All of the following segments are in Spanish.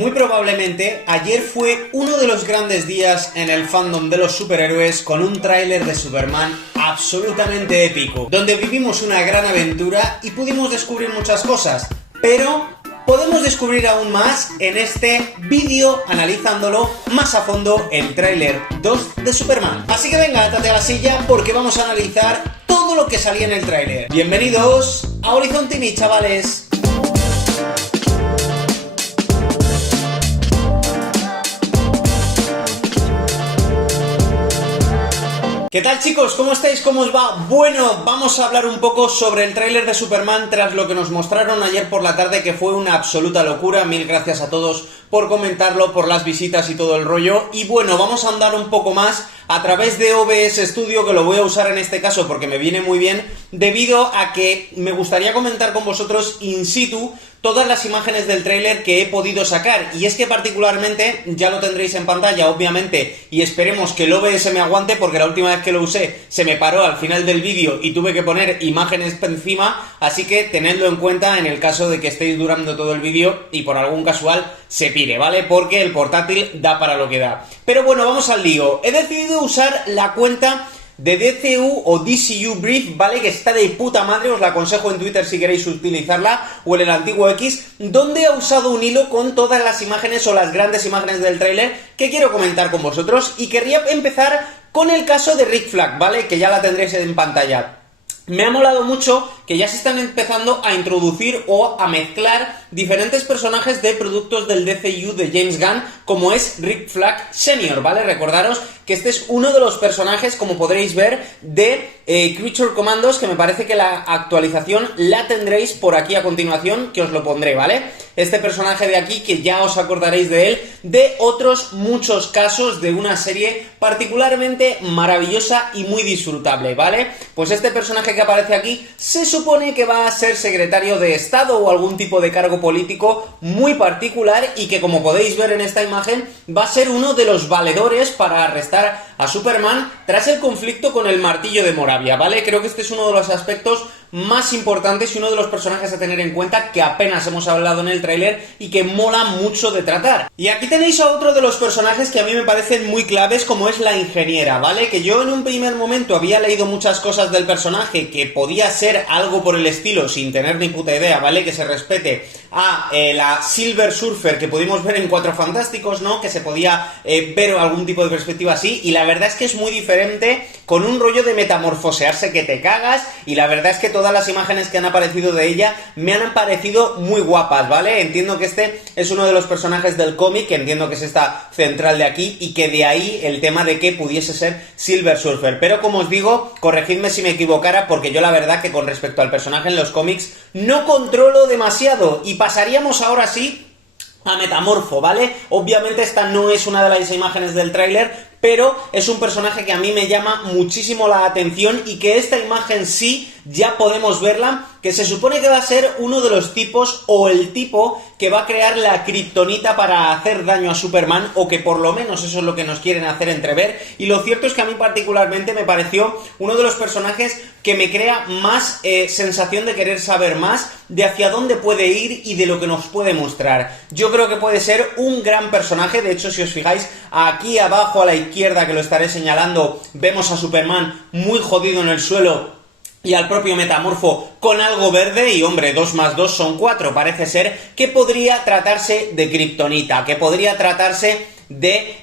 muy probablemente ayer fue uno de los grandes días en el fandom de los superhéroes con un tráiler de Superman absolutamente épico, donde vivimos una gran aventura y pudimos descubrir muchas cosas, pero podemos descubrir aún más en este vídeo analizándolo más a fondo el tráiler 2 de Superman. Así que venga, átate a la silla porque vamos a analizar todo lo que salía en el tráiler. Bienvenidos a Horizon TV, chavales. ¿Qué tal, chicos? ¿Cómo estáis? ¿Cómo os va? Bueno, vamos a hablar un poco sobre el tráiler de Superman tras lo que nos mostraron ayer por la tarde, que fue una absoluta locura. Mil gracias a todos por comentarlo, por las visitas y todo el rollo. Y bueno, vamos a andar un poco más a través de OBS Studio, que lo voy a usar en este caso porque me viene muy bien, debido a que me gustaría comentar con vosotros in situ todas las imágenes del tráiler que he podido sacar. Y es que particularmente, ya lo tendréis en pantalla obviamente, y esperemos que el OBS me aguante, porque la última vez que lo usé se me paró al final del vídeo y tuve que poner imágenes por encima, así que tenedlo en cuenta en el caso de que estéis durando todo el vídeo y por algún casual se pire, ¿vale? Porque el portátil da para lo que da. Pero bueno, vamos al lío. He decidido usar la cuenta de DCU o DCU Brief, ¿vale? Que está de puta madre, os la aconsejo en Twitter si queréis utilizarla, o en el antiguo X, donde ha usado un hilo con todas las imágenes o las grandes imágenes del tráiler que quiero comentar con vosotros. Y querría empezar con el caso de Rick Flag, ¿vale? Que ya la tendréis en pantalla. Me ha molado mucho que ya se están empezando a introducir o a mezclar diferentes personajes de productos del DCU de James Gunn, como es Rick Flag Sr., ¿vale? Recordaros que este es uno de los personajes, como podréis ver, de Creature Commandos, que me parece que la actualización la tendréis por aquí a continuación, que os lo pondré, ¿vale? Este personaje de aquí, que ya os acordaréis de él, de otros muchos casos de una serie particularmente maravillosa y muy disfrutable, ¿vale? Pues este personaje que aparece aquí se supone que va a ser secretario de Estado o algún tipo de cargo político muy particular, y que, como podéis ver en esta imagen, va a ser uno de los valedores para arrestar a Superman tras el conflicto con el martillo de Moravia, ¿vale? Creo que este es uno de los aspectos más importantes y uno de los personajes a tener en cuenta, que apenas hemos hablado en el tráiler y que mola mucho de tratar. Y aquí tenéis a otro de los personajes que a mí me parecen muy claves, como es la ingeniera, ¿vale? Que yo en un primer momento había leído muchas cosas del personaje que podía ser algo por el estilo, sin tener ni puta idea, ¿vale? Que se respete a la Silver Surfer que pudimos ver en Cuatro Fantásticos, ¿no? Que se podía ver algún tipo de perspectiva así, y la verdad es que es muy diferente, con un rollo de metamorfosearse que te cagas, y la verdad es que todas las imágenes que han aparecido de ella me han parecido muy guapas, ¿vale? Entiendo que este es uno de los personajes del cómic, que entiendo que es esta central de aquí, y que de ahí el tema de que pudiese ser Silver Surfer. Pero como os digo, corregidme si me equivocara, porque yo la verdad que con respecto al personaje en los cómics no controlo demasiado, y pasaríamos ahora sí a Metamorfo, ¿vale? Obviamente esta no es una de las imágenes del tráiler, pero es un personaje que a mí me llama muchísimo la atención, y que esta imagen sí ya podemos verla, que se supone que va a ser uno de los tipos o el tipo que va a crear la kriptonita para hacer daño a Superman, o que por lo menos eso es lo que nos quieren hacer entrever. Y lo cierto es que a mí particularmente me pareció uno de los personajes que me crea más sensación de querer saber más de hacia dónde puede ir y de lo que nos puede mostrar. Yo creo que puede ser un gran personaje. De hecho, si os fijáis, aquí abajo a la izquierda, que lo estaré señalando, vemos a Superman muy jodido en el suelo, y al propio Metamorfo con algo verde, y hombre, 2 más 2 son 4. Parece ser que podría tratarse de kriptonita, que podría tratarse de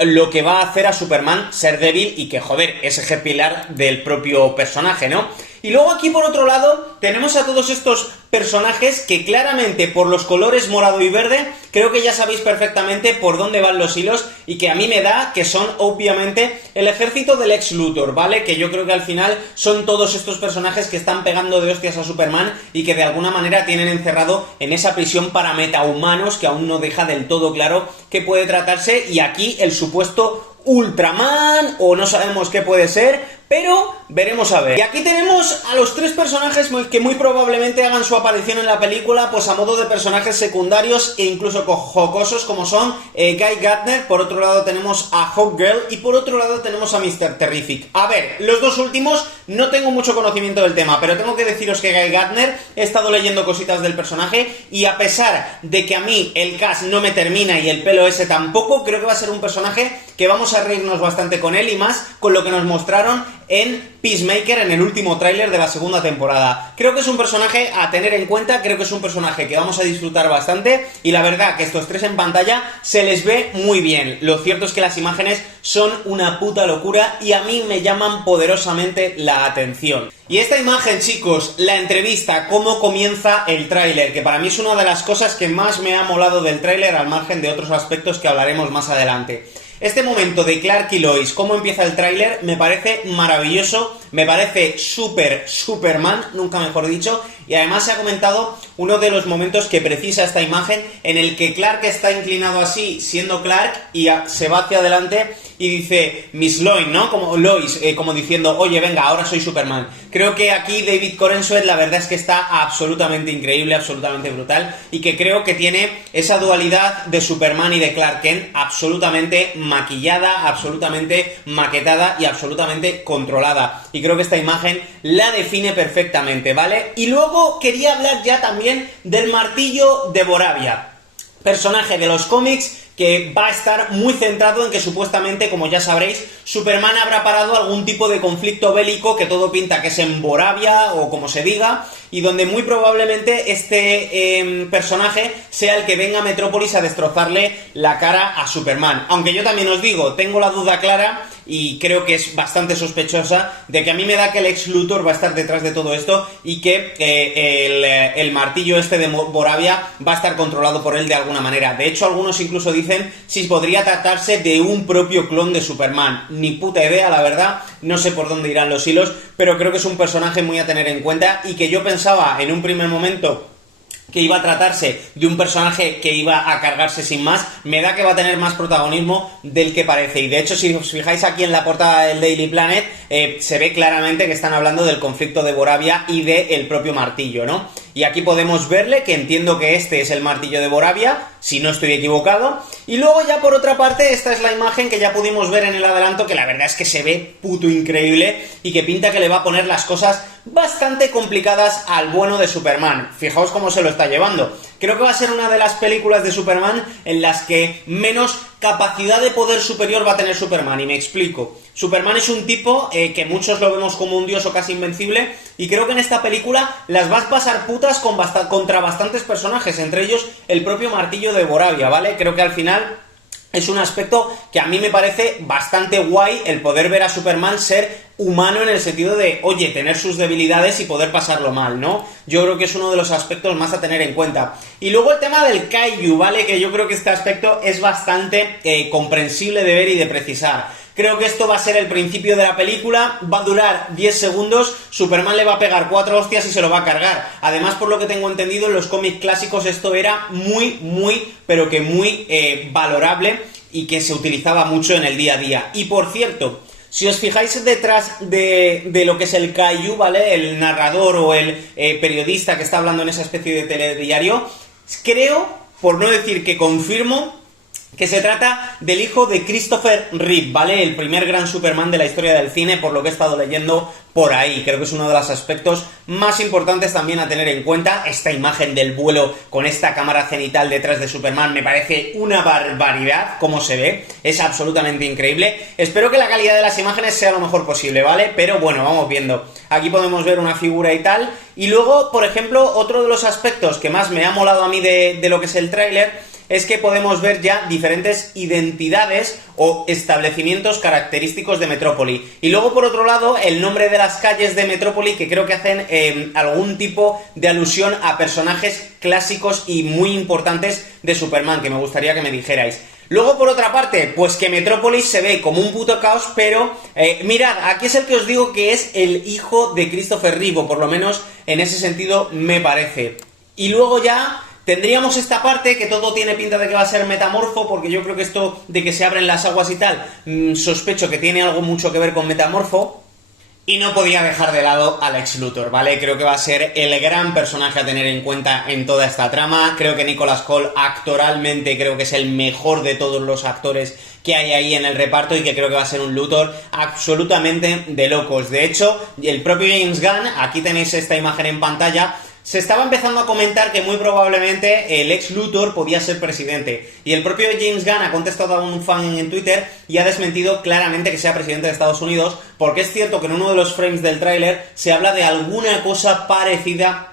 lo que va a hacer a Superman ser débil, y que, joder, es eje pilar del propio personaje, ¿no? Y luego aquí, por otro lado, tenemos a todos estos personajes que claramente, por los colores morado y verde, creo que ya sabéis perfectamente por dónde van los hilos, y que a mí me da que son obviamente el ejército del Lex Luthor, ¿vale? Que yo creo que al final son todos estos personajes que están pegando de hostias a Superman y que de alguna manera tienen encerrado en esa prisión para metahumanos, que aún no deja del todo claro qué puede tratarse. Y aquí el supuesto Ultraman, o no sabemos qué puede ser, pero veremos a ver. Y aquí tenemos a los 3 personajes que muy probablemente hagan su aparición en la película, pues a modo de personajes secundarios e incluso jocosos, como son Guy Gardner. Por otro lado tenemos a Hawkgirl y por otro lado tenemos a Mr. Terrific. A ver, los dos últimos no tengo mucho conocimiento del tema, pero tengo que deciros que Guy Gardner, he estado leyendo cositas del personaje y a pesar de que a mí el cast no me termina y el pelo ese tampoco, creo que va a ser un personaje que vamos a reírnos bastante con él y más con lo que nos mostraron en Peacemaker, en el último tráiler de la segunda temporada. Creo que es un personaje a tener en cuenta, creo que es un personaje que vamos a disfrutar bastante y la verdad que estos 3 en pantalla se les ve muy bien. Lo cierto es que las imágenes son una puta locura y a mí me llaman poderosamente la atención. Y esta imagen, chicos, la entrevista, cómo comienza el tráiler, que para mí es una de las cosas que más me ha molado del tráiler, al margen de otros aspectos que hablaremos más adelante. Este momento de Clark y Lois, cómo empieza el tráiler, me parece maravilloso, me parece Superman, nunca mejor dicho, y además se ha comentado uno de los momentos que precisa esta imagen, en el que Clark está inclinado así, siendo Clark, y se va hacia adelante y dice Miss Lois, ¿no? Como Lois, como diciendo, oye, venga, ahora soy Superman. Creo que aquí David Corenswet la verdad es que está absolutamente increíble, absolutamente brutal, y que creo que tiene esa dualidad de Superman y de Clark Kent absolutamente maquillada, absolutamente maquetada y absolutamente controlada. Y creo que esta imagen la define perfectamente, ¿vale? Y luego quería hablar ya también del martillo de Boravia, personaje de los cómics que va a estar muy centrado en que supuestamente, como ya sabréis, Superman habrá parado algún tipo de conflicto bélico, que todo pinta que es en Boravia o como se diga, y donde muy probablemente este personaje sea el que venga a Metrópolis a destrozarle la cara a Superman. Aunque yo también os digo, tengo la duda clara y creo que es bastante sospechosa de que a mí me da que el Lex Luthor va a estar detrás de todo esto y que el martillo este de Boravia va a estar controlado por él de alguna manera. De hecho, algunos incluso dicen si podría tratarse de un propio clon de Superman. Ni puta idea, la verdad, no sé por dónde irán los hilos, pero creo que es un personaje muy a tener en cuenta y que yo pensaba en un primer momento que iba a tratarse de un personaje que iba a cargarse sin más, me da que va a tener más protagonismo del que parece. Y de hecho, si os fijáis aquí en la portada del Daily Planet, se ve claramente que están hablando del conflicto de Boravia y del propio martillo, ¿no? Y aquí podemos verle, que entiendo que este es el martillo de Boravia, si no estoy equivocado. Y luego ya por otra parte, esta es la imagen que ya pudimos ver en el adelanto, que la verdad es que se ve puto increíble y que pinta que le va a poner las cosas bastante complicadas al bueno de Superman. Fijaos cómo se lo está llevando. Creo que va a ser una de las películas de Superman en las que menos capacidad de poder superior va a tener Superman, y me explico. Superman es un tipo que muchos lo vemos como un dios o casi invencible, y creo que en esta película las vas a pasar putas contra bastantes personajes, entre ellos el propio martillo de Boravia, ¿vale? Creo que al final es un aspecto que a mí me parece bastante guay, el poder ver a Superman ser humano en el sentido de, oye, tener sus debilidades y poder pasarlo mal, ¿no? Yo creo que es uno de los aspectos más a tener en cuenta. Y luego el tema del Kaiju, ¿vale? Que yo creo que este aspecto es bastante comprensible de ver y de precisar. Creo que esto va a ser el principio de la película, va a durar 10 segundos, Superman le va a pegar 4 hostias y se lo va a cargar. Además, por lo que tengo entendido, en los cómics clásicos esto era muy, pero que muy valorable y que se utilizaba mucho en el día a día. Y por cierto, si os fijáis detrás de lo que es el Kaiju, ¿vale? El narrador o el periodista que está hablando en esa especie de telediario, creo, por no decir que confirmo, que se trata del hijo de Christopher Reeve, ¿vale? El primer gran Superman de la historia del cine, por lo que he estado leyendo por ahí. Creo que es uno de los aspectos más importantes también a tener en cuenta. Esta imagen del vuelo con esta cámara cenital detrás de Superman me parece una barbaridad como se ve. Es absolutamente increíble. Espero que la calidad de las imágenes sea lo mejor posible, ¿vale? Pero bueno, vamos viendo. Aquí podemos ver una figura y tal. Y luego, por ejemplo, otro de los aspectos que más me ha molado a mí de lo que es el tráiler es que podemos ver ya diferentes identidades o establecimientos característicos de Metrópoli. Y luego, por otro lado, el nombre de las calles de Metrópoli, que creo que hacen algún tipo de alusión a personajes clásicos y muy importantes de Superman, que me gustaría que me dijerais. Luego, por otra parte, pues que Metrópolis se ve como un puto caos, pero mirad, aquí es el que os digo que es el hijo de Christopher Reeve, o por lo menos en ese sentido me parece. Y luego ya tendríamos esta parte que todo tiene pinta de que va a ser Metamorfo, porque yo creo que esto de que se abren las aguas y tal, sospecho que tiene algo mucho que ver con Metamorfo. Y no podía dejar de lado a Lex Luthor, ¿vale? Creo que va a ser el gran personaje a tener en cuenta en toda esta trama. Creo que Nicolas Cole actoralmente creo que es el mejor de todos los actores que hay ahí en el reparto y que creo que va a ser un Luthor absolutamente de locos. De hecho, el propio James Gunn, aquí tenéis esta imagen en pantalla, se estaba empezando a comentar que muy probablemente el Lex Luthor podía ser presidente. Y el propio James Gunn ha contestado a un fan en Twitter y ha desmentido claramente que sea presidente de Estados Unidos, porque es cierto que en uno de los frames del tráiler se habla de alguna cosa parecida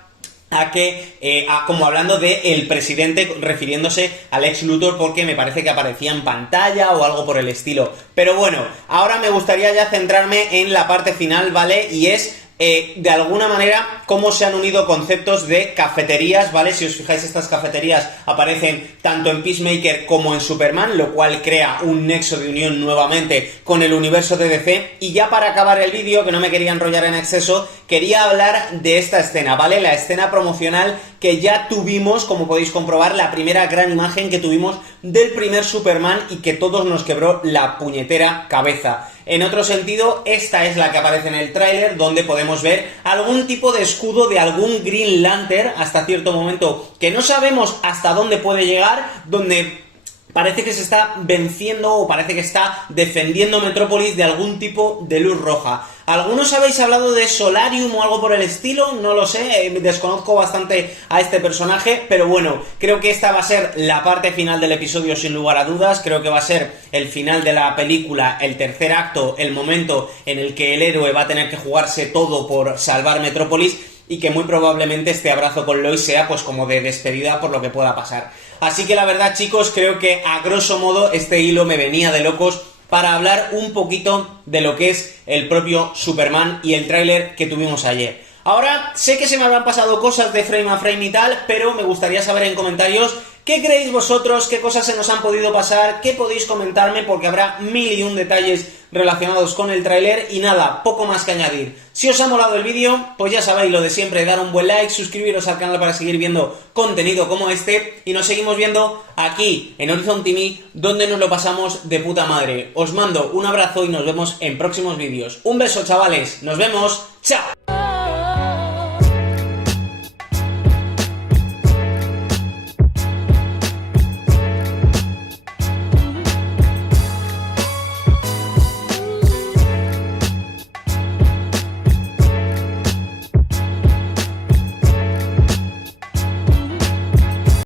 a que, como hablando de el presidente, refiriéndose al Lex Luthor, porque me parece que aparecía en pantalla o algo por el estilo. Pero bueno, ahora me gustaría ya centrarme en la parte final, ¿vale? Y es de alguna manera cómo se han unido conceptos de cafeterías, ¿vale? Si os fijáis, estas cafeterías aparecen tanto en Peacemaker como en Superman, lo cual crea un nexo de unión nuevamente con el universo de DC. Y ya para acabar el vídeo, que no me quería enrollar en exceso, quería hablar de esta escena, ¿vale? La escena promocional que ya tuvimos, como podéis comprobar, la primera gran imagen que tuvimos del primer Superman y que todos nos quebró la puñetera cabeza. En otro sentido, esta es la que aparece en el tráiler, donde podemos ver algún tipo de escudo de algún Green Lantern hasta cierto momento, que no sabemos hasta dónde puede llegar, donde parece que se está venciendo o parece que está defendiendo Metrópolis de algún tipo de luz roja. ¿Algunos habéis hablado de Solarium o algo por el estilo? No lo sé, desconozco bastante a este personaje, pero bueno, creo que esta va a ser la parte final del episodio sin lugar a dudas. Creo que va a ser el final de la película, el tercer acto, el momento en el que el héroe va a tener que jugarse todo por salvar Metrópolis, y que muy probablemente este abrazo con Lois sea pues como de despedida por lo que pueda pasar. Así que la verdad, chicos, creo que a grosso modo este hilo me venía de locos para hablar un poquito de lo que es el propio Superman y el tráiler que tuvimos ayer. Ahora, sé que se me habrán pasado cosas de frame a frame y tal, pero me gustaría saber en comentarios qué creéis vosotros, qué cosas se nos han podido pasar, qué podéis comentarme, porque habrá 1001 detalles relacionados con el tráiler y nada, poco más que añadir. Si os ha molado el vídeo, pues ya sabéis lo de siempre, dar un buen like, suscribiros al canal para seguir viendo contenido como este y nos seguimos viendo aquí en Horizon TV, donde nos lo pasamos de puta madre. Os mando un abrazo y nos vemos en próximos vídeos. Un beso, chavales, nos vemos, chao.